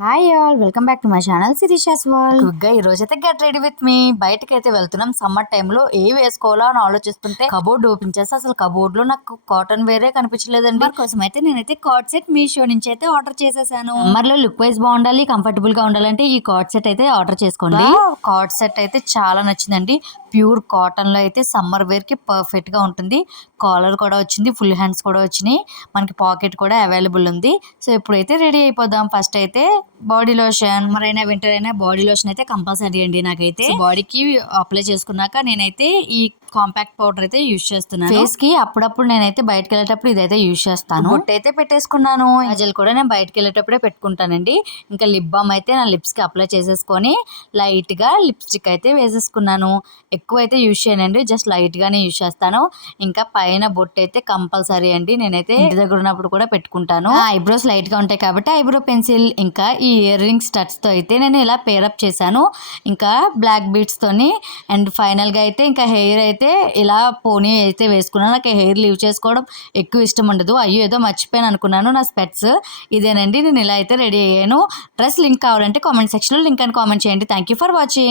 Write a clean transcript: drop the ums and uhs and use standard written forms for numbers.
Hi all welcome back to my channel Shirisha's world. గుడ్గా ఈ రోజైతే గెట్ రెడీ విత్ మీ. బయటకి అయితే వెళ్తున్నాం. సమ్మర్ టైంలో ఏ వేసుకోవాలో అని ఆలోచిస్తుంటే కబోర్డ్ ఓపెన్ చేస్తే అసలు కబోర్డ్ లో నాకు కాటన్ వేరే కనిపించలేదండి. కోసం అయితే నేనైతే కార్డ్ సెట్ మీషో నుంచి అయితే ఆర్డర్ చేసేసాను. సమ్మర్ లో లుక్ వైజ్ బాగుండాలి, కంఫర్టబుల్ గా ఉండాలంటే ఈ కార్డ్ సెట్ అయితే ఆర్డర్ చేసుకోండి. కార్డ్ సెట్ అయితే చాలా నచ్చిందండి. ప్యూర్ కాటన్ లో అయితే సమ్మర్ వేర్ కి పర్ఫెక్ట్ గా ఉంటుంది. కాలర్ కూడా వచ్చింది, ఫుల్ హ్యాండ్స్ కూడా వచ్చినాయి, మనకి పాకెట్ కూడా అవైలబుల్ ఉంది. సో ఇప్పుడైతే రెడీ అయిపోదాం. ఫస్ట్ అయితే బాడీ లోషన్, మరైనా వింటర్ అయినా బాడీ లోషన్ అయితే కంపల్సరీ అండి. నాకైతే బాడీకి అప్లై చేసుకున్నాక నేనైతే ఈ కాంపాక్ట్ పౌడర్ అయితే యూజ్ చేస్తున్నాను. ఫేస్ కి అప్పుడప్పుడు నేనైతే బయటకు వెళ్ళేటప్పుడు ఇదైతే యూజ్ చేస్తాను. బొట్టు అయితే పెట్టేసుకున్నాను. కాజల్ కూడా నేను బయటకు వెళ్ళేటప్పుడే పెట్టుకుంటానండి. ఇంకా లిప్ బామ్ అయితే నా లిప్స్ కి అప్లై చేసేసుకొని లైట్ గా లిప్స్టిక్ అయితే వేసేసుకున్నాను. ఎక్కువ అయితే యూజ్ చేయనండి, జస్ట్ లైట్ గానే యూజ్ చేస్తాను. ఇంకా పైన బొట్టు అయితే కంపల్సరీ అండి. నేనైతే ఇంటి దగ్గర ఉన్నప్పుడు కూడా పెట్టుకుంటాను. ఐబ్రోస్ లైట్ గా ఉంటాయి కాబట్టి ఐబ్రో పెన్సిల్, ఇంకా ఈ ఇయర్ రింగ్ స్టడ్స్ తో అయితే నేను ఇలా పేరప్ చేశాను. ఇంకా బ్లాక్ బీడ్స్ తోని. అండ్ ఫైనల్ గా అయితే ఇంకా హెయిర్ అయితే ఇలా పోనీ అయితే వేసుకున్నాను. నాకు హెయిర్ లీవ్ చేసుకోవడం ఎక్కువ ఇష్టం ఉండదు. అయ్యో ఏదో మర్చిపోయాను అనుకున్నాను. నా స్పెట్స్ ఇదేనండి. నేను ఇలా అయితే రెడీ అయ్యాను. డ్రెస్ లింక్ కావాలంటే కామెంట్ సెక్షన్ లో లింక్ అని కామెంట్ చేయండి. Thank you for watching.